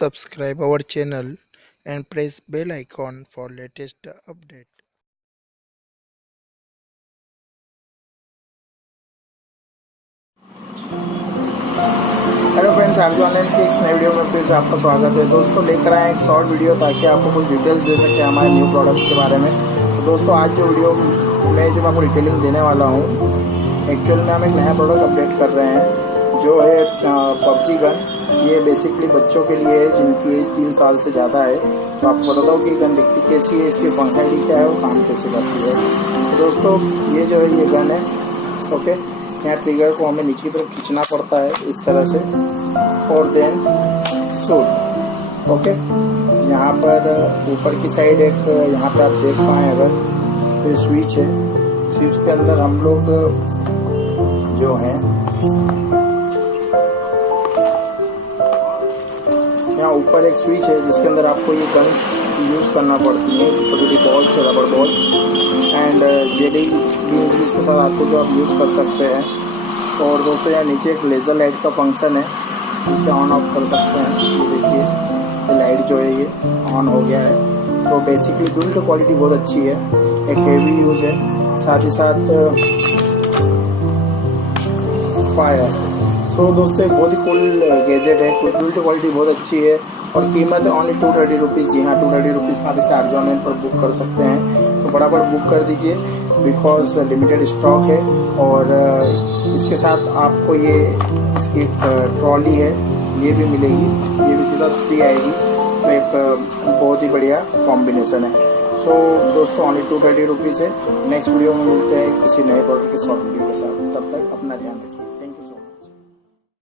subscribe our channel and press bell icon for latest update. Hello friends, आप जो online की एक नई वीडियो में फिर से आपका स्वागत है। दोस्तों लेकर आए एक शॉर्ट वीडियो ताकि आपको कुछ डिटेल्स दे सके हमारे न्यू प्रोडक्ट्स के बारे में। तो दोस्तों आज जो वीडियो में जो मैं आपको डिटेलिंग देने वाला हूँ, एक्चुअल में हम एक नया प्रोडक्ट अपडेट कर रहे हैं जो है पबजी गन। ये बेसिकली बच्चों के लिए है जिनकी एज 3 साल से ज़्यादा है। तो आपको बताता हूँ कि गन दिखती कैसी है, इसकी फंक्शनलिटी क्या है, वो काम कैसे करती है। तो दोस्तों ये जो है ये गन है, ओके। यहाँ ट्रिगर को हमें नीचे की तरफ खींचना पड़ता है इस तरह से और देन शूट, ओके। यहाँ पर ऊपर की साइड एक यहाँ पर आप देख पाए अगर तो स्विच है। स्विच के अंदर हम लोग जो है यहाँ ऊपर एक स्विच है जिसके अंदर आपको ये गन्स यूज़ करना पड़ती है, छोटी छोटी बॉल्स है, rubber ball and jelly beans इसके साथ आपको जो आप यूज़ कर सकते हैं। और दोस्तों यहाँ नीचे एक लेज़र लाइट का फंक्शन है, इसे ऑन ऑफ कर सकते हैं। ये देखिए ये लाइट जो है ये ऑन हो गया है। तो बेसिकली बिल्ड क्वालिटी बहुत अच्छी है, एक हेवी यूज़ है, साथ ही साथ फायर। सो दोस्तों एक बहुत ही कूल गैजेट है, बिल्ड क्वालिटी बहुत अच्छी है और कीमत है ओनली 230 रुपीज़। जी हाँ, 230 रुपीज़ आप इसे अर्ज ऑनलाइन पर बुक कर सकते हैं। तो फटाफट बुक कर दीजिए बिकॉज लिमिटेड स्टॉक है। और इसके साथ आपको ये इसकी एक ट्रॉली है ये भी मिलेगी, ये भी इसके साथ फ्री आएगी। तो एक बहुत ही बढ़िया कॉम्बिनेशन है। सो दोस्तों ओनली 230 रुपीज़ है। नेक्स्ट वीडियो में मिलते हैं किसी नए प्रोडक्ट के शॉर्ट वीडियो के साथ। तब तक अपना ध्यान रखिए।